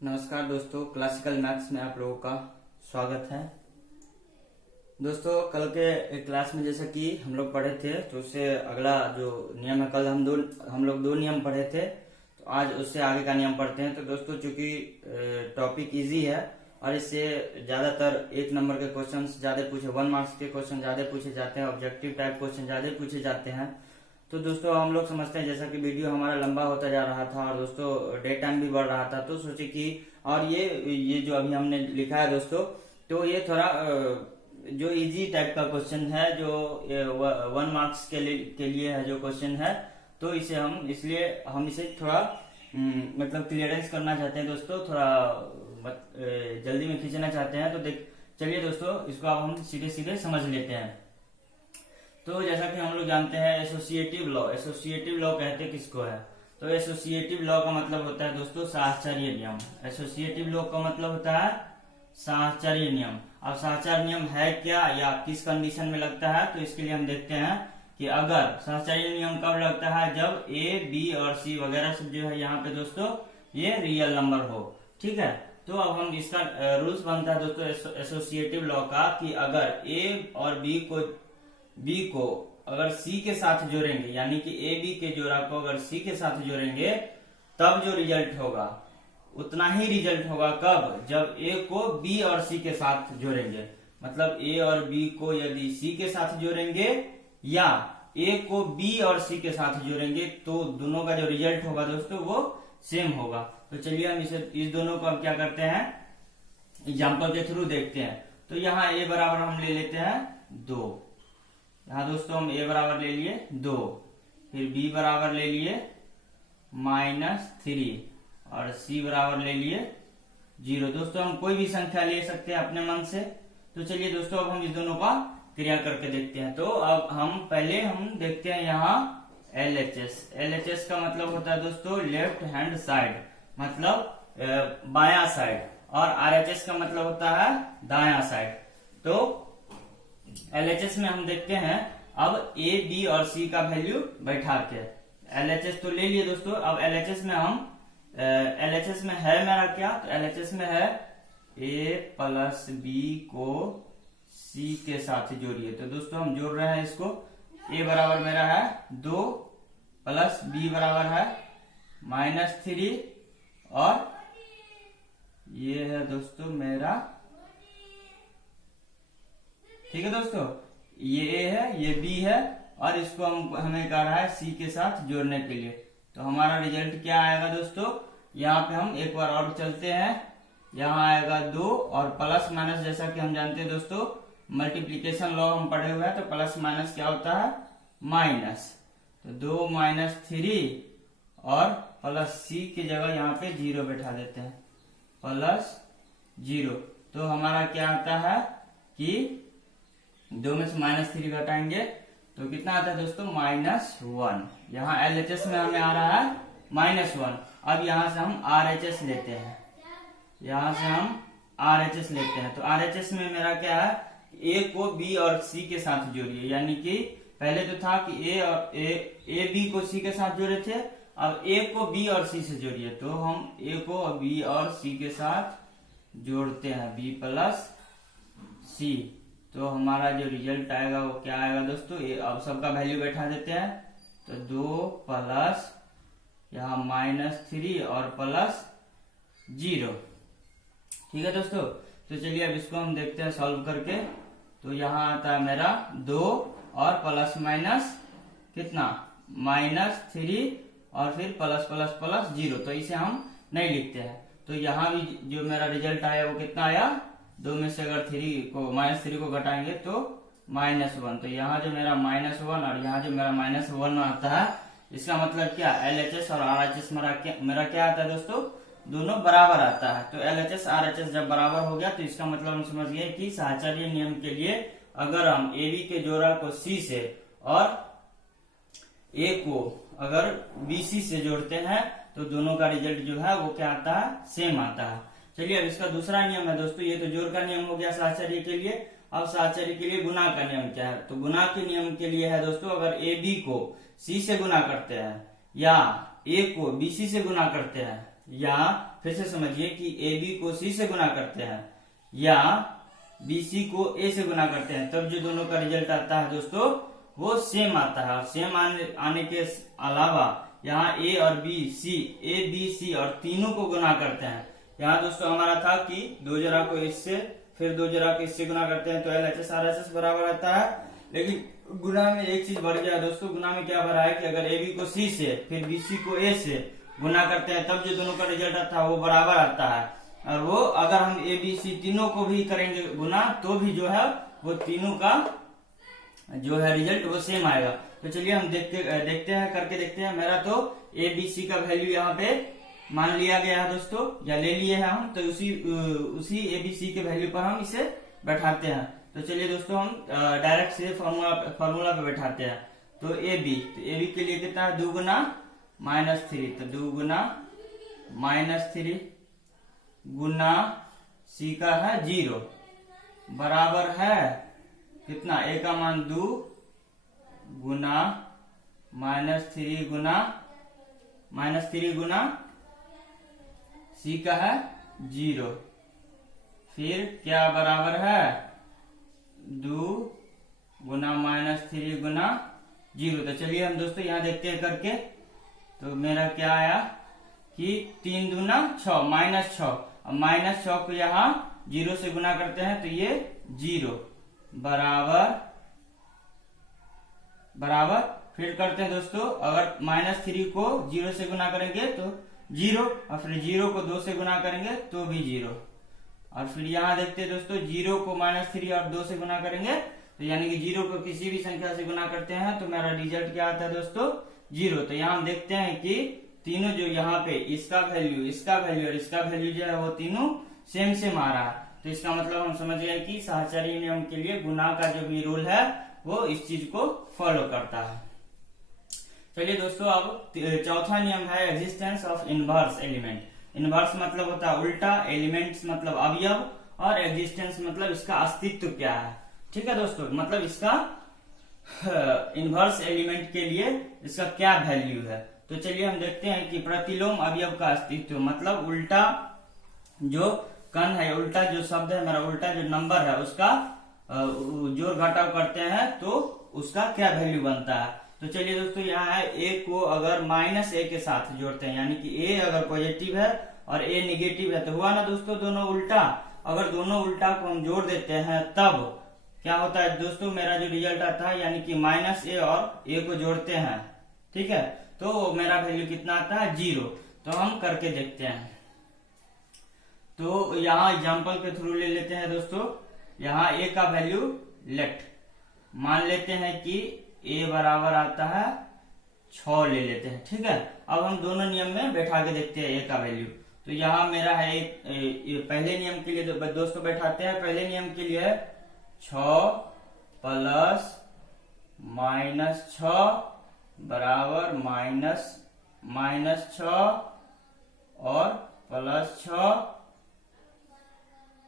नमस्कार दोस्तों, classical maths में आप लोगों का स्वागत है। दोस्तों, कल के क्लास में जैसा कि हम लोग पढ़े थे तो उससे अगला जो नियम है, कल हम लोग दो नियम पढ़े थे, तो आज उससे आगे का नियम पढ़ते हैं। तो दोस्तों, चूंकि टॉपिक इजी है और इससे ज्यादातर 1 नंबर के क्वेश्चन ज्यादा पूछे, 1 मार्क्स के क्वेश्चन ज्यादा पूछे जाते हैं, ऑब्जेक्टिव टाइप क्वेश्चन ज्यादा पूछे जाते हैं। तो दोस्तों, हम लोग समझते हैं जैसा कि वीडियो हमारा लंबा होता जा रहा था और दोस्तों डे टाइम भी बढ़ रहा था, तो सोचे कि और ये जो अभी हमने लिखा है दोस्तों, तो ये थोड़ा जो इजी टाइप का क्वेश्चन है, जो 1 मार्क्स के लिए है जो क्वेश्चन है, तो इसलिए हम इसे थोड़ा मतलब क्लियरेंस करना चाहते हैं दोस्तों, थोड़ा जल्दी में खींचना चाहते हैं। तो चलिए दोस्तों, इसको अब हम सीधे सीधे समझ लेते हैं। तो जैसा कि हम लोग जानते हैं एसोसिएटिव लॉ कहते किसको है, तो एसोसिएटिव लॉ का मतलब होता है दोस्तों साहचर्य नियम। एसोसिएटिव लॉ का मतलब होता है साहचर्य नियम। अब साहचर्य नियम है क्या या किस कंडीशन में लगता है, तो इसके लिए हम देखते हैं कि अगर साहचर्य नियम कब लगता है, जब ए बी और सी वगैरह सब जो है यहाँ पे दोस्तों ये रियल नंबर हो। ठीक है, तो अब हम इसका रूल्स बनता है दोस्तों एसोसिएटिव लॉ का कि अगर ए और बी को अगर सी के साथ जोड़ेंगे, यानी कि ए बी के जोड़ा को अगर सी के साथ जोड़ेंगे, तब जो रिजल्ट होगा उतना ही रिजल्ट होगा कब, जब ए को बी और सी के साथ जोड़ेंगे। मतलब ए और बी को यदि सी के साथ जोड़ेंगे या ए को बी और सी के साथ जोड़ेंगे, तो दोनों का जो रिजल्ट होगा दोस्तों वो सेम होगा। तो चलिए हम इस दोनों को हम क्या करते हैं, एग्जाम्पल के थ्रू देखते हैं। तो यहाँ ए बराबर हम ले लेते हैं 2। यहाँ दोस्तों हम ए बराबर ले लिए 2, फिर बी बराबर ले लिए -3 और सी बराबर ले लिए 0। दोस्तों हम कोई भी संख्या ले सकते हैं अपने मन से। तो चलिए दोस्तों, अब हम इस दोनों का क्रिया करके देखते हैं। तो अब हम देखते हैं यहाँ LHS का मतलब होता है दोस्तों लेफ्ट हैंड साइड, मतलब बायां साइड, और RHS का मतलब होता है दायां साइड। तो LHS में हम देखते हैं अब A, B और C का वैल्यू बैठा के। LHS तो ले लिए दोस्तों। अब LHS में है मेरा क्या, तो LHS में है A प्लस B को C के साथ जोड़िए। तो दोस्तों हम जोड़ रहे हैं इसको। A बराबर मेरा है 2 प्लस B बराबर है -3 और ये है दोस्तों मेरा, ठीक है दोस्तों, ये ए है, ये बी है, और इसको हमें कह रहा है सी के साथ जोड़ने के लिए। तो हमारा रिजल्ट क्या आएगा दोस्तों, यहाँ पे हम एक बार और चलते हैं। यहाँ आएगा 2 और प्लस माइनस, जैसा कि हम जानते हैं दोस्तों मल्टीप्लीकेशन लॉ हम पढ़े हुए हैं, तो प्लस माइनस क्या होता है माइनस। तो 2 -3 और प्लस सी की जगह यहाँ पे 0 बैठा देते हैं, +0। तो हमारा क्या आता है कि 2 में से -3 घटाएंगे तो कितना आता है दोस्तों -1। यहाँ LHS में हमें आ रहा है -1। अब यहाँ से हम RHS लेते हैं, तो RHS में मेरा क्या है, A को B और C के साथ जोड़िए। यानी कि पहले तो था कि A B को C के साथ जोड़े थे, अब A को B और C से जोड़िए। तो हम A को B और C के साथ जोड़ते हैं, B प्लस C। तो हमारा जो रिजल्ट आएगा वो क्या आएगा दोस्तों, ये अब सबका वैल्यू बैठा देते हैं। तो 2 प्लस यहाँ -3 और +0। ठीक है दोस्तों, तो चलिए अब इसको हम देखते हैं सॉल्व करके। तो यहाँ आता है मेरा 2 और प्लस माइनस कितना -3 और फिर +++0। तो इसे हम नहीं लिखते हैं। तो यहाँ भी जो मेरा रिजल्ट आया वो कितना आया, 2 में से अगर -3 को घटाएंगे तो -1। तो यहाँ जो मेरा -1 और यहाँ जो मेरा -1 आता है, इसका मतलब क्या, LHS और RHS मेरा क्या आता है दोस्तों, दोनों बराबर आता है। तो LHS RHS जब बराबर हो गया, तो इसका मतलब हम समझ गए कि साहचर्य नियम के लिए अगर हम AB के जोड़ा को C से और A को अगर BC से जोड़ते हैं, तो दोनों का रिजल्ट जो है वो क्या आता है, सेम आता है। चलिए अब इसका दूसरा नियम है दोस्तों, ये तो जोड़ का नियम हो गया साहचर्य के लिए। अब साहचर्य के लिए गुना का नियम क्या है, तो गुना के नियम के लिए है दोस्तों, अगर ए बी को सी से गुना करते हैं या ए को बीसी से गुना करते हैं यहाँ फिर से समझिए कि ए बी को सी से गुना करते हैं या बी सी को ए से गुना करते हैं, तब जो दोनों का रिजल्ट आता है दोस्तों वो सेम आता है। और सेम आने के अलावा यहाँ ए और B C, A B C और तीनों को गुना करते हैं। यहाँ दोस्तों हमारा था कि 2 जरा को इससे फिर 2 जरा को इससे गुना करते हैं तो LHS RHS बराबर आता है। लेकिन गुना में एक चीज बढ़ गया दोस्तों, गुना में क्या बढ़ा है कि अगर ए बी को सी से फिर बी सी को ए से गुना करते हैं तब जो दोनों का रिजल्ट आता है वो बराबर आता है। और वो अगर हम ए बी सी तीनों को भी करेंगे गुना तो भी जो है वो तीनों का जो है रिजल्ट वो सेम आएगा। तो चलिए हम देखते हैं करके देखते हैं। मेरा तो ए बी सी का वैल्यू यहाँ पे मान लिया गया है दोस्तों, या ले लिए हैं हम, तो उसी ए बी सी के वैल्यू पर हम इसे बैठाते हैं। तो चलिए दोस्तों हम डायरेक्ट से फॉर्मूला पे बैठाते हैं। तो ए बी के लिए कितना है 2 गुना -3, तो 2 गुना -3 गुना सी का है 0 बराबर है कितना, ए का मान 2 गुना -3 गुना सी का है 0, फिर क्या बराबर है 2 गुना -3 गुना 0। तो चलिए हम दोस्तों यहाँ देखते हैं करके। तो मेरा क्या आया कि 3 दूना 6 -6, अब -6 को यहाँ 0 से गुना करते हैं तो ये 0 बराबर फिर करते हैं दोस्तों, अगर -3 को 0 से गुना करेंगे तो 0, और फिर 0 को 2 से गुना करेंगे तो भी 0, और फिर यहाँ देखते हैं दोस्तों 0 को -3 और 2 से गुना करेंगे तो यानी कि 0 को किसी भी संख्या से गुना करते हैं तो मेरा रिजल्ट क्या आता है दोस्तों 0। तो यहाँ हम देखते हैं कि तीनों जो यहाँ पे इसका वैल्यू और इसका वैल्यू जो है वो तीनों सेम आ रहा है। तो इसका मतलब हम समझ गए कि सहचर्य नियम के लिए गुना का जो भी रूल है वो इस चीज को फॉलो करता है। चलिए दोस्तों अब चौथा नियम है existence of inverse element. Inverse मतलब होता है उल्टा, एलिमेंट्स मतलब अवयव, और एग्जिस्टेंस मतलब इसका अस्तित्व क्या है। ठीक है दोस्तों, मतलब इसका इनवर्स एलिमेंट के लिए इसका क्या वैल्यू है। तो चलिए हम देखते हैं कि प्रतिलोम अवयव का अस्तित्व मतलब उल्टा जो कण है, उल्टा जो शब्द है मेरा, उल्टा जो नंबर है उसका जोड़ घटाव करते हैं तो उसका क्या वैल्यू बनता है। तो चलिए दोस्तों यहाँ है a को अगर -a के साथ जोड़ते हैं, यानी कि a अगर पॉजिटिव है और a निगेटिव है तो हुआ ना दोस्तों दोनों उल्टा। अगर दोनों उल्टा को हम जोड़ देते हैं तब क्या होता है दोस्तों, मेरा जो रिजल्ट आता है यानी कि -a और a को जोड़ते हैं, ठीक है, तो मेरा वैल्यू कितना आता है 0। तो हम करके देखते हैं। तो यहाँ एग्जाम्पल के थ्रू ले लेते हैं दोस्तों। यहाँ a का वैल्यू लेट मान लेते हैं कि a बराबर आता है 6 ले लेते हैं, ठीक है। अब हम दोनों नियम में बैठा के देखते हैं a का वैल्यू। तो यहाँ मेरा है पहले नियम के लिए दोस्तों बैठाते हैं। पहले नियम के लिए है 6 प्लस -6 बराबर -6 और +6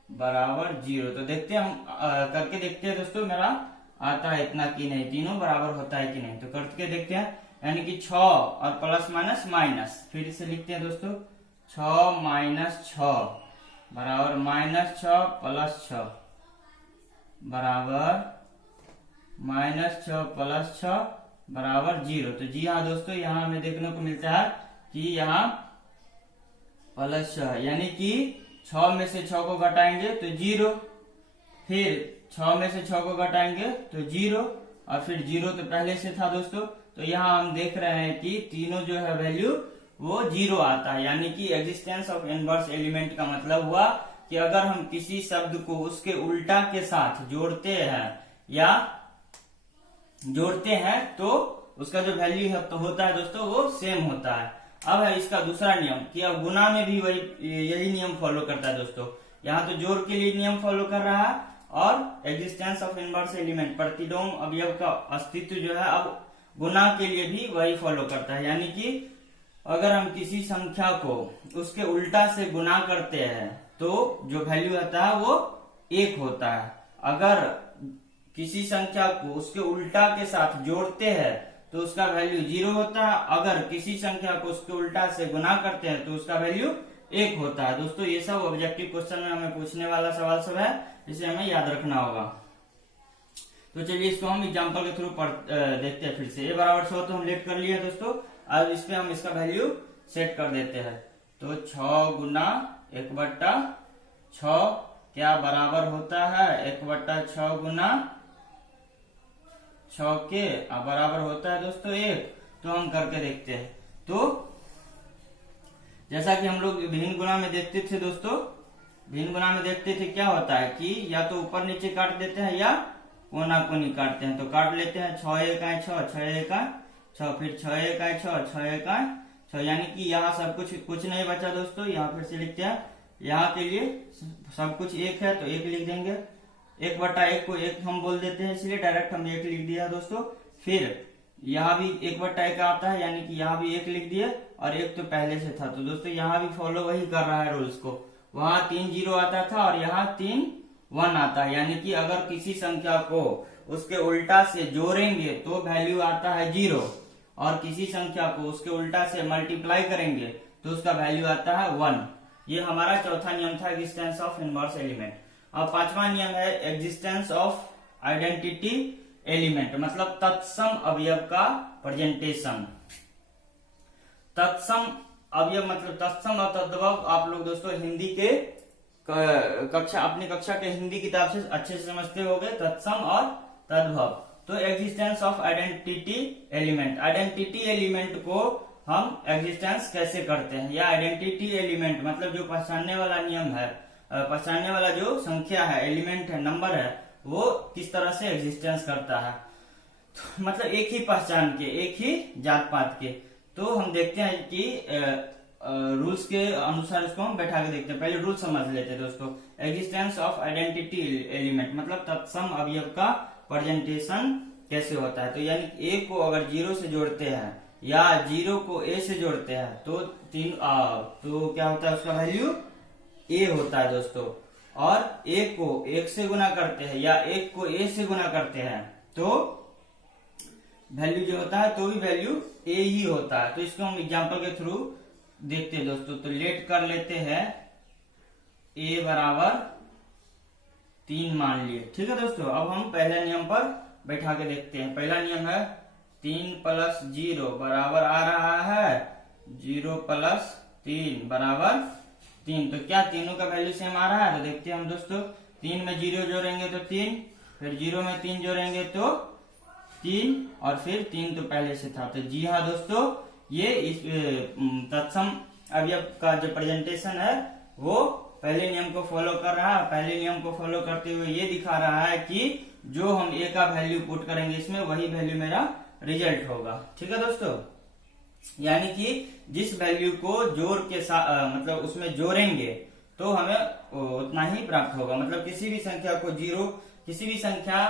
बराबर 0। तो देखते हैं हम करके देखते हैं दोस्तों मेरा आता है इतना कि नहीं, तीनों बराबर होता है कि नहीं। तो करके देखते हैं, यानी कि 6 और प्लस माइनस माइनस, फिर से लिखते हैं दोस्तों 6 - 6 बराबर -6 + 6 बराबर -6 + 6 बराबर 0। तो जी हाँ दोस्तों, यहाँ हमें देखने को मिलता है कि यहाँ +6 यानी कि 6 में से 6 को घटाएंगे तो 0, फिर 6 में से 6 को घटाएंगे तो 0, और फिर 0 तो पहले से था दोस्तों। तो यहाँ हम देख रहे हैं कि तीनों जो है वैल्यू वो 0 आता है, यानी कि एग्जिस्टेंस ऑफ इनवर्स एलिमेंट का मतलब हुआ कि अगर हम किसी शब्द को उसके उल्टा के साथ जोड़ते हैं तो उसका जो वैल्यू है तो होता है दोस्तों वो सेम होता है। अब है इसका दूसरा नियम कि अब गुना में भी यही नियम फॉलो करता है दोस्तों। यहाँ तो जोड़ के लिए नियम फॉलो कर रहा है और एग्जिस्टेंस ऑफ इनवर्स एलिमेंट प्रतिलोम अवयव का अस्तित्व जो है अब गुना के लिए भी वही फॉलो करता है। यानी कि अगर हम किसी संख्या को उसके उल्टा से गुना करते हैं तो जो वैल्यू आता है वो 1 होता है। अगर किसी संख्या को उसके उल्टा के साथ जोड़ते हैं तो उसका वैल्यू 0 होता है। अगर किसी संख्या को उसके उल्टा से गुना करते हैं तो उसका वैल्यू 1 होता है। दोस्तों ये सब ऑब्जेक्टिव क्वेश्चन में हमें पूछने वाला सवाल सब है, इसे हमें याद रखना होगा। तो चलिए इसको हम एग्जांपल के थ्रू देखते हैं फिर से। a बराबर 100 तो हम लेट कर लिए दोस्तों। अब इस पे हम इसका वैल्यू सेट कर देते हैं। तो 6 गुना 1/6 क्या बराबर होता है 1/6 गुना 6 के बराबर होता है दोस्तों 1। तो हम करके देखते हैं। तो जैसा कि हम लोग भिन्न गुना में देखते थे दोस्तों, भिन्न गुना में देखते थे क्या होता है कि या तो ऊपर नीचे काट देते हैं या कोना कोनी काटते हैं। तो काट लेते हैं 6 1 6 6 1 6, फिर 6 1 6 6 1 6, यानी कि यहाँ सब कुछ नहीं बचा दोस्तों। यहाँ फिर से लिखते हैं, यहाँ के लिए सब कुछ 1 है तो 1 लिख देंगे। 1/1 को 1 हम बोल देते हैं, इसलिए डायरेक्ट हम 1 लिख दिया दोस्तों। फिर यहाँ भी 1/1 आता है, यानी कि यहाँ भी 1 लिख दिए और 1 तो पहले से था। तो दोस्तों यहाँ भी फॉलो वही कर रहा है रूल्स को। वहां 3 0 आता था और यहाँ 3 1 आता है, यानी कि अगर किसी संख्या को उसके उल्टा से जोड़ेंगे तो वैल्यू आता है 0, और किसी संख्या को उसके उल्टा से मल्टीप्लाई करेंगे तो उसका वैल्यू आता है 1। ये हमारा चौथा नियम था एग्जिस्टेंस ऑफ इनवर्स एलिमेंट। अब पांचवा नियम है एग्जिस्टेंस ऑफ आइडेंटिटी एलिमेंट, मतलब तत्सम अवयव का प्रेजेंटेशन। तत्सम अवयव मतलब तत्सम और तद्भव आप लोग दोस्तों हिंदी के अपनी कक्षा के हिंदी किताब से अच्छे से समझते होंगे, तत्सम और तद्भव। तो existence of identity element, identity element को हम एग्जिस्टेंस कैसे करते हैं, या आइडेंटिटी एलिमेंट मतलब जो पहचानने वाला नियम है, पहचानने वाला जो संख्या है, एलिमेंट है, नंबर है, वो किस तरह से एग्जिस्टेंस करता है। तो मतलब एक ही पहचान के, एक ही जात पात के। तो हम देखते हैं कि रूल्स के अनुसार इसको हम बैठा के देखते हैं। पहले रूल समझ लेते हैं दोस्तों। एग्जिस्टेंस ऑफ आइडेंटिटी एलिमेंट मतलब तत्सम अवयव का प्रेजेंटेशन कैसे होता है। तो यानी ए को अगर 0 से जोड़ते हैं या 0 को ए से जोड़ते हैं तो तो क्या होता है, उसका वैल्यू ए होता है दोस्तों। और ए को 1 से गुना करते हैं या 1 को ए से गुना करते हैं तो वैल्यू जो होता है तो भी वैल्यू ए ही होता है। तो इसको हम एग्जांपल के थ्रू देखते हैं दोस्तों। तो लेट कर लेते हैं a बराबर 3 मान लिए, ठीक है दोस्तों। अब हम पहले नियम पर बैठा के देखते हैं। पहला नियम है 3 + 0 बराबर आ रहा है 0 + 3 बराबर 3। तो क्या तीनों का वैल्यू सेम आ रहा है? तो देखते हैं हम दोस्तों। 3 में 0 जोड़ेंगे तो 3, फिर 0 में 3 जोड़ेंगे तो 3, और फिर 3 तो पहले से था। तो जी हाँ दोस्तों, ये इस तत्सम अवयव का जो प्रेजेंटेशन है वो पहले नियम को फॉलो कर रहा है। पहले नियम को फॉलो करते हुए ये दिखा रहा है कि जो हम ए का वैल्यू पुट करेंगे इसमें वही वैल्यू मेरा रिजल्ट होगा, ठीक है दोस्तों। यानी कि जिस वैल्यू को जोड़ के साथ मतलब उसमें जोड़ेंगे तो हमें उतना ही प्राप्त होगा। मतलब किसी भी संख्या को 0, किसी भी संख्या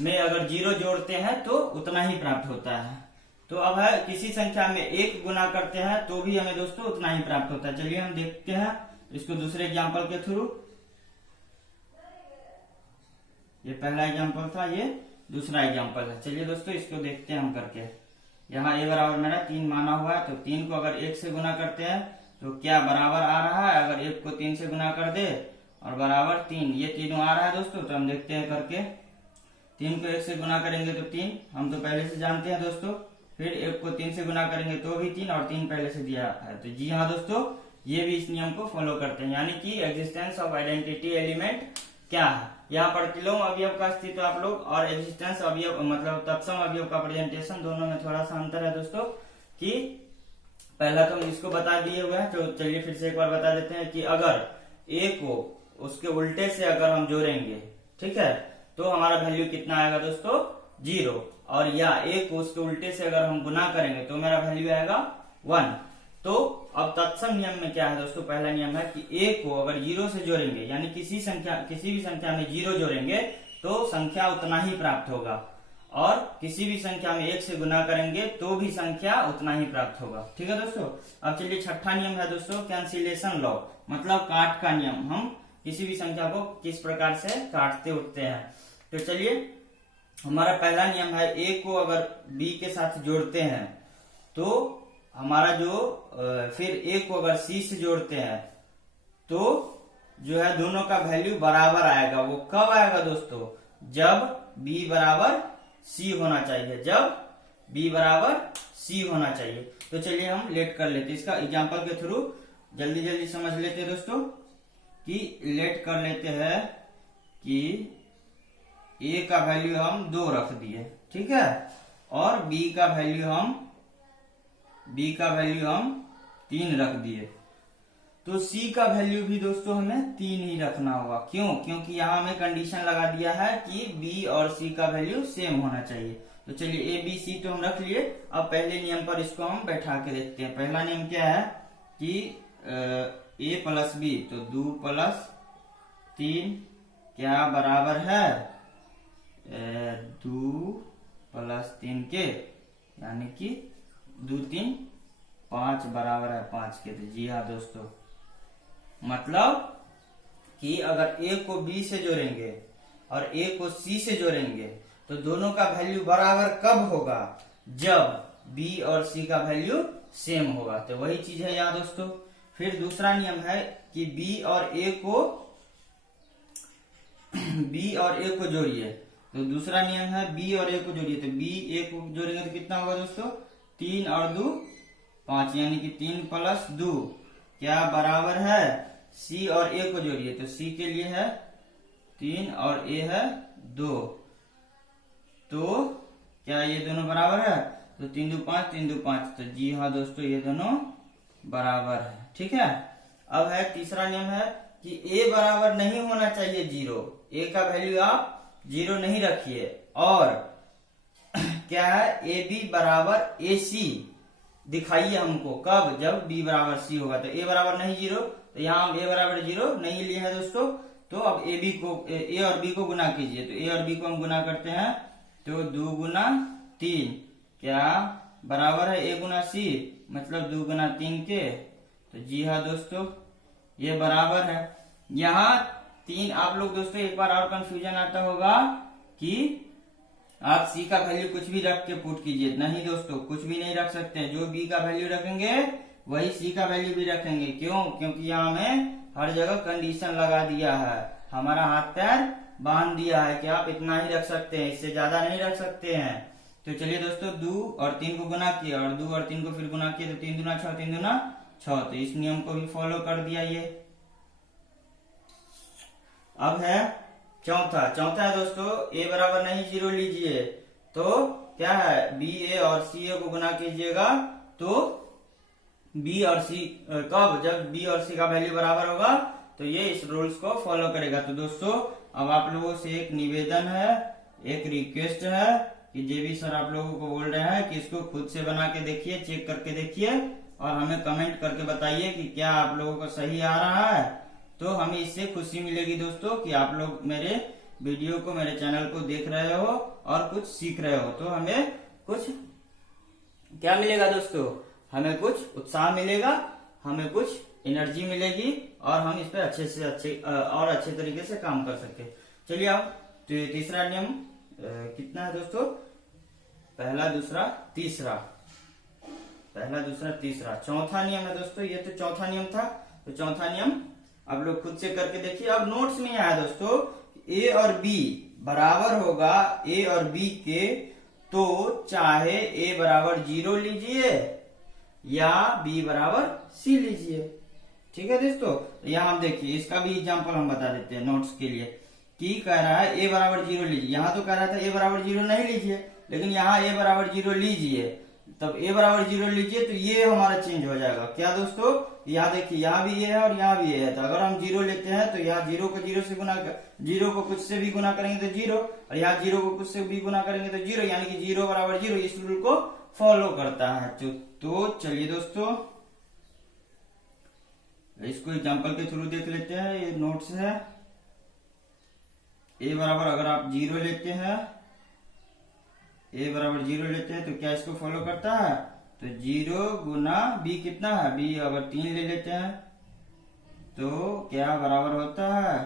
में अगर 0 जोड़ते हैं तो उतना ही प्राप्त होता है। तो अब है किसी संख्या में 1 गुना करते हैं तो भी हमें दोस्तों उतना ही प्राप्त होता है। चलिए हम देखते हैं इसको दूसरे एग्जांपल के थ्रू। ये पहला एग्जांपल था, ये दूसरा एग्जांपल है। चलिए दोस्तों इसको देखते हैं हम करके। यहाँ a बराबर मेरा 3 माना हुआ है, तो 3 को अगर 1 से गुना करते हैं तो क्या बराबर आ रहा है, अगर 1 को 3 से गुना कर दे और बराबर 3, ये तीनों आ रहा है दोस्तों। तो हम देखते हैं करके। 3 को 1 से गुना करेंगे तो 3, हम तो पहले से जानते हैं दोस्तों। फिर 1 को 3 से गुना करेंगे तो भी 3, और 3 पहले से दिया है। तो जी हाँ दोस्तों, ये भी इस नियम को फॉलो करते हैं। यानी कि एग्जिस्टेंस ऑफ आइडेंटिटी एलिमेंट क्या है, यहाँ पर प्रतिलोम अवयव का अस्तित्व आप लोग और एग्जिस्टेंस अवयव मतलब तत्सम अवयव का प्रेजेंटेशन, दोनों में थोड़ा सा अंतर है दोस्तों। कि पहला तो हम इसको बता दिए हुए हैं, तो चलिए फिर से एक बार बता देते हैं कि अगर a को उसके उल्टे से अगर हम जोड़ेंगे, ठीक है, तो हमारा वैल्यू कितना आएगा दोस्तों 0, और या a को उसके उल्टे से अगर हम गुना करेंगे तो मेरा वैल्यू आएगा 1। तो अब तत्सम नियम में क्या है दोस्तों, पहला नियम है कि a को अगर 0 से जोड़ेंगे, यानी किसी भी संख्या में 0 जोड़ेंगे तो संख्या उतना ही प्राप्त होगा, और किसी भी संख्या में 1 से गुना करेंगे तो भी संख्या उतना ही प्राप्त होगा, ठीक है दोस्तों। अब चलिए छठा नियम है दोस्तों कैंसिलेशन लॉ, मतलब काट का नियम। हम किसी भी संख्या को किस प्रकार से काटते उठते हैं। तो चलिए हमारा पहला नियम है ए को अगर बी के साथ जोड़ते हैं तो हमारा जो फिर ए को अगर सी से जोड़ते हैं तो जो है दोनों का वैल्यू बराबर आएगा। वो कब आएगा दोस्तों? जब बी बराबर सी होना चाहिए, जब बी बराबर सी होना चाहिए। तो चलिए हम लेट कर लेते, इसका एग्जांपल के थ्रू जल्दी जल्दी समझ लेते हैं दोस्तों कि लेट कर लेते हैं कि ए का वैल्यू हम 2 रख दिए, ठीक है, और बी का वैल्यू हम 3 रख दिए। तो सी का वैल्यू भी दोस्तों हमें 3 ही रखना होगा। क्यों? क्योंकि यहाँ हमें कंडीशन लगा दिया है कि बी और सी का वैल्यू सेम होना चाहिए। तो चलिए ए बी सी तो हम रख लिए। अब पहले नियम पर इसको हम बैठा के देखते हैं। पहला नियम क्या है कि ए प्लस बी, तो 2 प्लस 3 क्या बराबर है 2 प्लस 3 के, यानी कि 2 3 5 बराबर है 5 के। तो जी हाँ दोस्तों, मतलब कि अगर ए को बी से जोड़ेंगे और ए को सी से जोड़ेंगे तो दोनों का वैल्यू बराबर कब होगा? जब बी और सी का वैल्यू सेम होगा। तो वही चीज है यहाँ दोस्तों। फिर दूसरा नियम है कि बी और ए को जोड़िए। तो दूसरा नियम है बी और ए को जोड़िए। तो बी ए को जोड़ेंगे तो कितना होगा दोस्तों? 3 और 2 5, यानी कि 3 प्लस 2 क्या बराबर है सी और ए को जोड़िए। तो सी के लिए है 3 और ए है 2। तो क्या ये दोनों बराबर है? तो 3 2 5 3 2 5। तो जी हाँ दोस्तों, ये दोनों बराबर है, ठीक है। अब है तीसरा नियम है कि ए बराबर नहीं होना चाहिए 0। ए का वैल्यू आप 0 नहीं रखिए। और क्या है, ए बी बराबर ए सी दिखाइए हमको। कब? जब बी बराबर सी होगा। तो ए बराबर नहीं 0, तो यहाँ हम ए बराबर 0 नहीं लिए हैं दोस्तों। तो अब ए और बी को गुना कीजिए। तो ए और बी को हम गुना करते हैं तो 2 गुना 3 क्या बराबर है ए गुना सी, मतलब 2 गुना 3 के। तो जी हाँ दोस्तों, ये बराबर है। यहाँ 3 आप लोग दोस्तों एक बार और कंफ्यूजन आता होगा कि आप सी का वैल्यू कुछ भी रख के पुट कीजिए। नहीं दोस्तों, कुछ भी नहीं रख सकते। जो बी का वैल्यू रखेंगे वही सी का वैल्यू भी रखेंगे। क्यों? क्योंकि यहाँ हमें हर जगह कंडीशन लगा दिया है, हमारा हाथ पैर बांध दिया है कि आप इतना ही रख सकते हैं, इससे ज्यादा नहीं रख सकते हैं। तो चलिए दोस्तों, 2 और 3 को गुना किया और 2 और 3 को फिर गुना किया तो 3 दूना 6 3 दूना 6। तो इस नियम को भी फॉलो कर दिया ये। अब है चौथा है दोस्तों, ए बराबर नहीं 0 लीजिए। तो क्या है, बी ए और सी ए को गुना कीजिएगा तो बी और सी कब? जब बी और सी का वैल्यू बराबर होगा तो ये इस रूल्स को फॉलो करेगा। तो दोस्तों, अब आप लोगों से एक निवेदन है, एक रिक्वेस्ट है कि जेबी सर आप लोगों को बोल रहे हैं कि इसको खुद से बना के देखिए, चेक करके देखिए और हमें कमेंट करके बताइए कि क्या आप लोगों को सही आ रहा है। तो हमें इससे खुशी मिलेगी दोस्तों कि आप लोग मेरे वीडियो को, मेरे चैनल को देख रहे हो और कुछ सीख रहे हो। तो हमें कुछ क्या मिलेगा दोस्तों? हमें कुछ उत्साह मिलेगा, हमें कुछ एनर्जी मिलेगी और हम इस पे अच्छे से अच्छे तरीके से काम कर सकते। चलिए अब तो तीसरा नियम कितना है दोस्तों? पहला दूसरा तीसरा, चौथा नियम है दोस्तों। ये तो चौथा नियम था। तो चौथा नियम आप लोग खुद से करके देखिए। अब नोट्स में आया दोस्तों, ए और बी बराबर होगा ए और बी के, तो चाहे ए बराबर 0 लीजिए या बी बराबर सी लीजिए, ठीक है दोस्तों। तो यहाँ हम देखिए, इसका भी एग्जांपल हम बता देते हैं नोट्स के लिए कि कह रहा है ए बराबर 0 लीजिए। यहाँ तो कह रहा था ए बराबर 0 नहीं लीजिए, लेकिन यहाँ ए बराबर 0 लीजिए। तब ए बराबर 0 लीजिए तो ये हमारा चेंज हो जाएगा। क्या दोस्तों? यहाँ देखिए, यहाँ भी ये है और यहाँ भी ये है। तो अगर हम 0 लेते हैं तो यहाँ 0 को 0 से गुना, 0 को कुछ से भी गुना करेंगे तो 0, और यहाँ 0 को कुछ से भी गुना करेंगे तो 0, यानी कि 0 बराबर 0 इस रूल को फॉलो करता है। तो चलिए दोस्तों, इसको एग्जांपल के थ्रू देख लेते हैं। ये नोट्स है। ए बराबर अगर आप 0 लेते हैं, ए बराबर 0 लेते हैं तो क्या इसको फॉलो करता है? तो 0 गुना बी कितना है? बी अगर 3 ले लेते हैं तो क्या बराबर होता है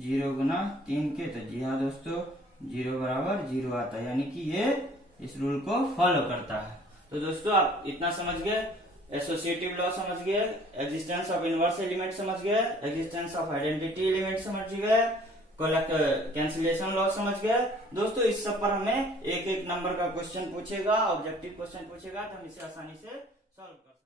0 गुना 3 के। तो जी हाँ दोस्तों, 0 बराबर 0 आता है, यानी कि ये इस रूल को फॉलो करता है। तो दोस्तों आप इतना समझ गए, एसोसिएटिव लॉ समझ गए, एग्जिस्टेंस ऑफ इनवर्स एलिमेंट समझ गए, एग्जिस्टेंस ऑफ आइडेंटिटी एलिमेंट समझ गए, कैंसिलेशन लॉ समझ गए। दोस्तों इस सब पर हमें एक एक नंबर का क्वेश्चन पूछेगा, ऑब्जेक्टिव क्वेश्चन पूछेगा, तो हम इसे आसानी से सॉल्व कर